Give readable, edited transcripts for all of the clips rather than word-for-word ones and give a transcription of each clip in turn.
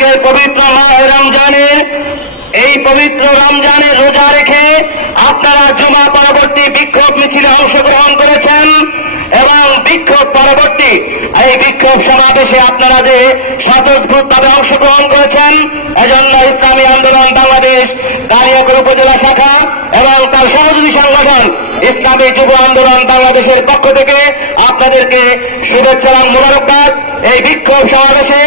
আজকের পবিত্র মাহে রমজানে এই পবিত্র রমজানে রোজা রেখে আপনারা জুমা পরবর্তী বিক্ষোভ মিছিলে অংশগ্রহণ করেছেন এবং বিক্ষোভ পরবর্তী এই বিক্ষোভ সমাবেশে আপনারা যে স্বতঃস্ফূর্তভাবে অংশগ্রহণ করেছেন, এজন্য ইসলামী আন্দোলন বাংলাদেশ দাঁড়িয়াকোট উপজেলা শাখা এবং তার সহযোগী সংগঠন ইসলামী যুব আন্দোলন বাংলাদেশের পক্ষ থেকে আপনাদেরকে শুভেচ্ছা এবং মোবারকবাদ। এই বিক্ষোভ সমাবেশে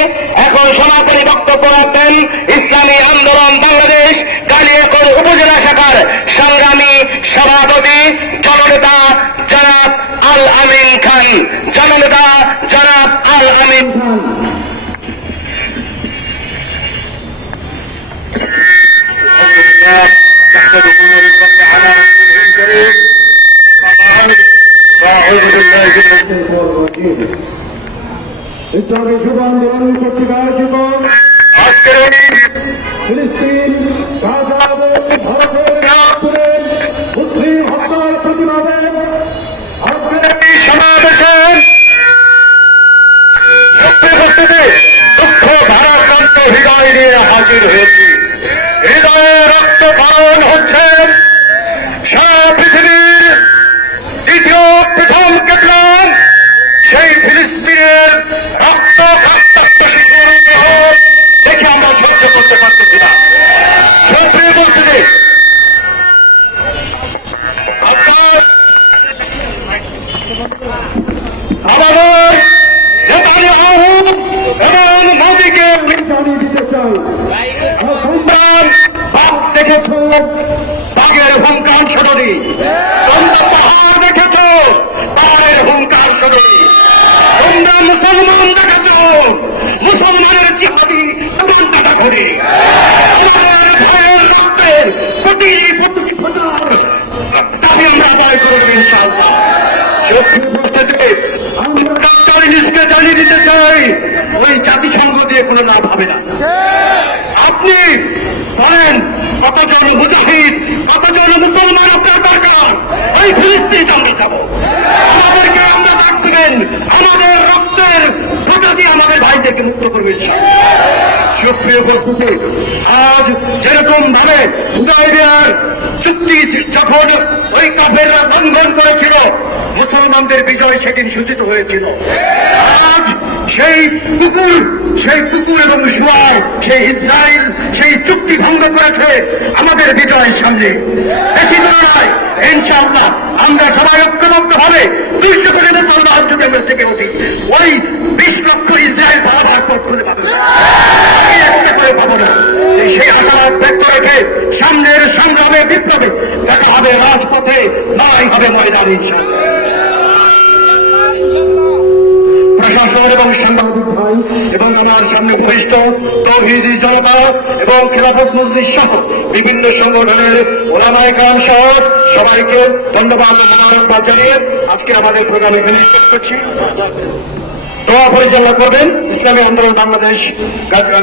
এখন সমাপনী বক্তব্য রাখবেন ইসলামী আন্দোলন বাংলাদেশ দাঁড়িয়াকোট উপজেলা শাখার সংগ্রামী সভাপতি জননেতা জনাব আল আমিন খান। জননেতা জনাব আল আমিন খান। ইসলামী যুব আন্দোলন কর্তৃক আয়োজিত আজকের ফিলিস্তিন গাজা ভারতের নাগপুরের মুসলিম হত্যার প্রতিবাদে আজকের এই সমাবেশে উপস্থিতি দুঃখ ভারাক্রান্ত হৃদয় নিয়ে হাজির হয়েছি। হৃদয়ে রক্তক্ষরণ হচ্ছে। সারা পৃথিবীর দ্বিতীয় প্রথম কেতন সেই ফিলিস্তিনের রক্ত রক্তাক্ত শিশুর দেহ দেখে আমরা সহ্য করতে পারতেছি না। সক্রিয় উপস্থিতি আমাদের নেতানিয়াহু এবং মোদিকে জানিয়ে দিতে চাই সংগ্রাম বাঘ দেখেছ, বাঘের হুঙ্কার শোনি। তোমরা পাহাড় দেখেছ, পাহাড়ের হুঙ্কার শোনি। তোমরা মুসলমান দেখেছ, মুসলমানের জিহাদি কাটা করে আমাদের ভয়ের রক্তের প্রতি ফোটার দাবি আমরা আদায় করব ইনশাআল্লাহ। নিজকে জানিয়ে দিতে চাই, ওই জাতিসংঘ দিয়ে কোনো লাভ হবে না। আপনি বলেন কতজন মুজাহিদ, কতজন মুসলমান আপনার দরকার, ওই ফিলিস্তিন আমরা যাবো। আমাদেরকে আমরা ডাক দেবেন, আমাদের রক্তের ফোঁটা দিয়ে আমাদের ভাইদেরকে মুক্ত করবেন। সুপ্রিয় উপস্থিতি, আজ যেরকম ভাবে হুদায়বিয়ার চুক্তি যখন ওই কাফেররা লঙ্ঘন করেছিল, মুসলমানদের বিজয় সেদিন সূচিত হয়েছিল। আজ সেই কুকুর এবং শুয়ার, সেই ইসরায়েল সেই চুক্তি ভঙ্গ করেছে আমাদের বিজয়ের সামনে। বেশি দূরে নয়, ইনশাআল্লাহ আমরা সবাই ঐক্যবদ্ধ ভাবে 200 কোটি মুসলমান যদি আমরা থেকে উঠি, ওই 20 লক্ষ ইসরায়েল ভাড়াভার পথ খুলে পাবে একটা করে পাবো না। সেই আশাবাদ ব্যক্ত রেখে সামনের সংগ্রামে বিপ্লবে দেখা হবে রাজপথে, লড়াই হবে ময়দানে ইনশাআল্লাহ। প্রশাসন এবং সাংবাদিক ভাই এবং আমার সামনে উপস্থিত তৌহিদি জনতা এবং খেলাফত মজলিস সহ বিভিন্ন সংগঠনের ওলামায়ে কেরাম সহ সবাইকে ধন্যবাদ ও মোবারকবাদ জানিয়ে আজকে আমাদের প্রোগ্রাম এখানে শেষ করছি। দোয়া পরিচালনা করবেন ইসলামী আন্দোলন বাংলাদেশ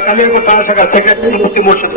কালিয়াকোট থানা শাখার সেক্রেটারি মুফতি মুর্শিদ।